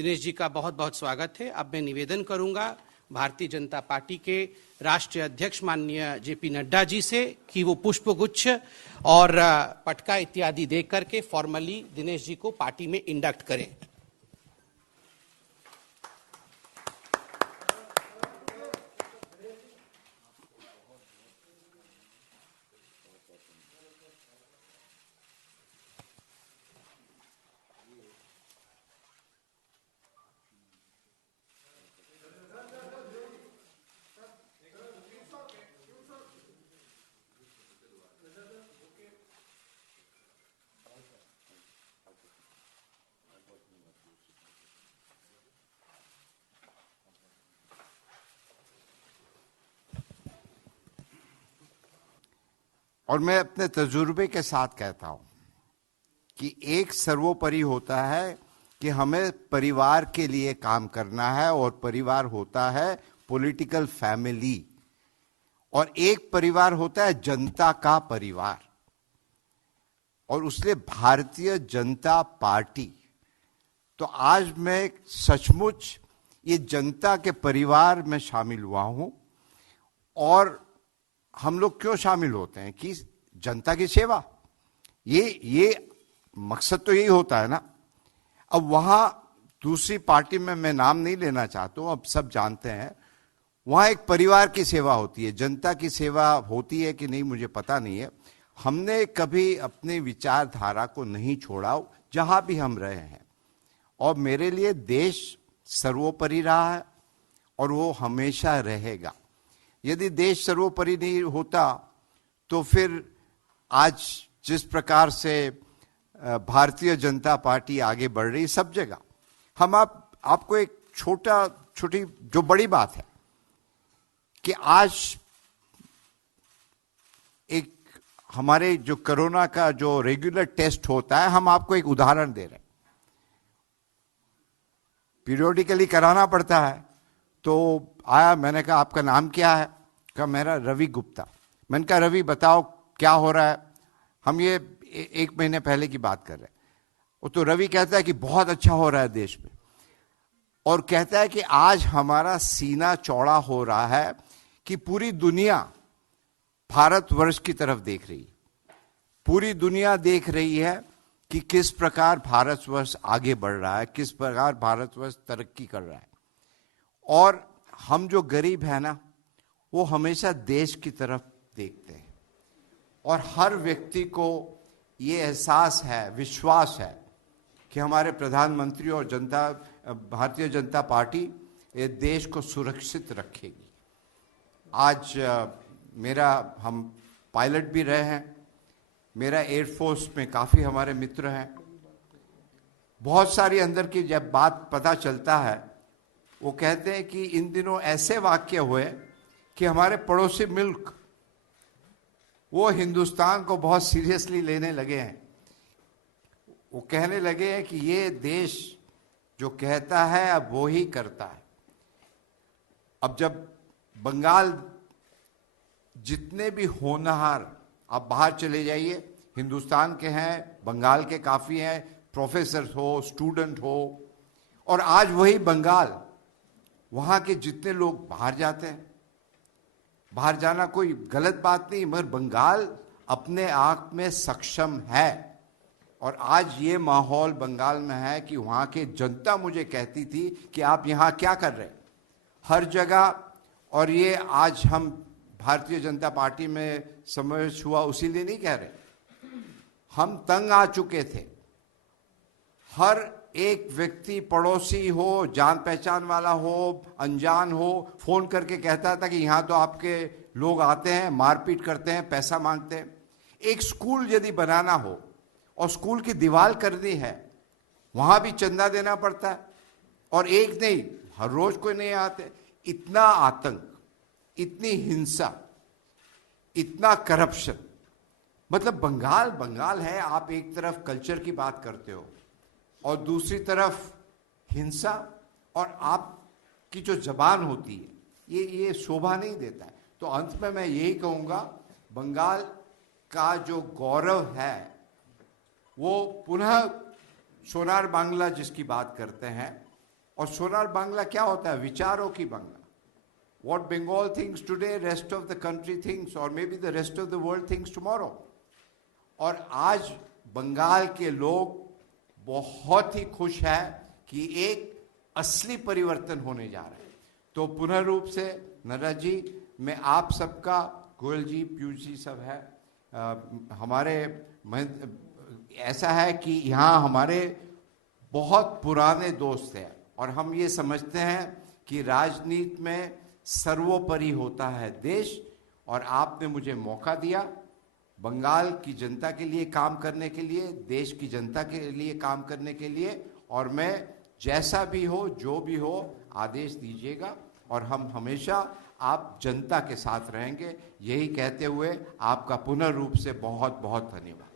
दिनेश जी का बहुत बहुत स्वागत है। अब मैं निवेदन करूंगा भारतीय जनता पार्टी के राष्ट्रीय अध्यक्ष माननीय जेपी नड्डा जी से कि वो पुष्पगुच्छ और पटका इत्यादि दे करके फॉर्मली दिनेश जी को पार्टी में इंडक्ट करें। और मैं अपने तजुर्बे के साथ कहता हूं कि एक सर्वोपरि होता है कि हमें परिवार के लिए काम करना है और परिवार होता है पॉलिटिकल फैमिली, और एक परिवार होता है जनता का परिवार। और उसलिए भारतीय जनता पार्टी, तो आज मैं सचमुच ये जनता के परिवार में शामिल हुआ हूं। और हम लोग क्यों शामिल होते हैं कि जनता की सेवा, ये मकसद तो यही होता है ना। अब वहां दूसरी पार्टी में मैं नाम नहीं लेना चाहता हूं, अब सब जानते हैं, वहां एक परिवार की सेवा होती है। जनता की सेवा होती है कि नहीं मुझे पता नहीं है। हमने कभी अपनी विचारधारा को नहीं छोड़ा जहां भी हम रहे हैं, और मेरे लिए देश सर्वोपरि रहा है और वो हमेशा रहेगा। यदि देश सर्वोपरि नहीं होता तो फिर आज जिस प्रकार से भारतीय जनता पार्टी आगे बढ़ रही सब जगह, हम आपको एक छोटी जो बड़ी बात है कि आज एक हमारे जो कोरोना का जो रेगुलर टेस्ट होता है, हम आपको एक उदाहरण दे रहे हैं। पीरियोडिकली कराना पड़ता है, तो आया, मैंने कहा आपका नाम क्या है? कहा मेरा रवि गुप्ता। मैंने कहा रवि बताओ क्या हो रहा है? हम ये 1 महीने पहले की बात कर रहे हैं। वो तो रवि कहता है कि बहुत अच्छा हो रहा है देश में, और कहता है कि आज हमारा सीना चौड़ा हो रहा है कि पूरी दुनिया भारतवर्ष की तरफ देख रही है। पूरी दुनिया देख रही है कि किस प्रकार भारतवर्ष आगे बढ़ रहा है, किस प्रकार भारतवर्ष तरक्की कर रहा है। और हम जो गरीब है ना, वो हमेशा देश की तरफ देखते हैं। और हर व्यक्ति को ये एहसास है, विश्वास है कि हमारे प्रधानमंत्री और भारतीय जनता पार्टी ये देश को सुरक्षित रखेगी। आज हम पायलट भी रहे हैं, मेरा एयरफोर्स में काफ़ी हमारे मित्र हैं। बहुत सारी अंदर की जब बात पता चलता है, वो कहते हैं कि इन दिनों ऐसे वाक्य हुए कि हमारे पड़ोसी मुल्क वो हिंदुस्तान को बहुत सीरियसली लेने लगे हैं। वो कहने लगे हैं कि ये देश जो कहता है अब वो ही करता है। अब जब बंगाल जितने भी होनहार, आप बाहर चले जाइए, हिंदुस्तान के हैं, बंगाल के काफ़ी हैं, प्रोफेसर हो, स्टूडेंट हो, और आज वही बंगाल, वहाँ के जितने लोग बाहर जाते हैं, बाहर जाना कोई गलत बात नहीं, मगर बंगाल अपने आप में सक्षम है। और आज ये माहौल बंगाल में है कि वहाँ की जनता मुझे कहती थी कि आप यहाँ क्या कर रहे हैं, हर जगह। और ये आज हम भारतीय जनता पार्टी में समावेश हुआ उसीलिए नहीं कह रहे, हम तंग आ चुके थे। हर एक व्यक्ति, पड़ोसी हो, जान पहचान वाला हो, अनजान हो, फोन करके कहता था कि यहाँ तो आपके लोग आते हैं, मारपीट करते हैं, पैसा मांगते हैं। एक स्कूल यदि बनाना हो और स्कूल की दीवार करनी है, वहां भी चंदा देना पड़ता है, और एक नहीं, हर रोज कोई नहीं आते। इतना आतंक, इतनी हिंसा, इतना करप्शन, मतलब बंगाल है। आप एक तरफ कल्चर की बात करते हो और दूसरी तरफ हिंसा, और आपकी जो जबान होती है ये शोभा नहीं देता है। तो अंत में मैं यही कहूँगा, बंगाल का जो गौरव है वो पुनः सोनार बांग्ला जिसकी बात करते हैं, और सोनार बांग्ला क्या होता है? विचारों की Bangla. What Bengal thinks today, rest of the country thinks, or maybe the rest of the world thinks tomorrow. और आज बंगाल के लोग बहुत ही खुश है कि एक असली परिवर्तन होने जा रहा है। तो पुनः रूप से नड्डा जी, मैं आप सबका, गोयल जी, पीयूष जी सब है, हमारे ऐसा है कि यहाँ हमारे बहुत पुराने दोस्त हैं और हम ये समझते हैं कि राजनीति में सर्वोपरि होता है देश। और आपने मुझे मौका दिया बंगाल की जनता के लिए काम करने के लिए, देश की जनता के लिए काम करने के लिए, और मैं जैसा भी हो, जो भी हो, आदेश दीजिएगा और हम हमेशा आप जनता के साथ रहेंगे। यही कहते हुए आपका पुनः रूप से बहुत बहुत धन्यवाद।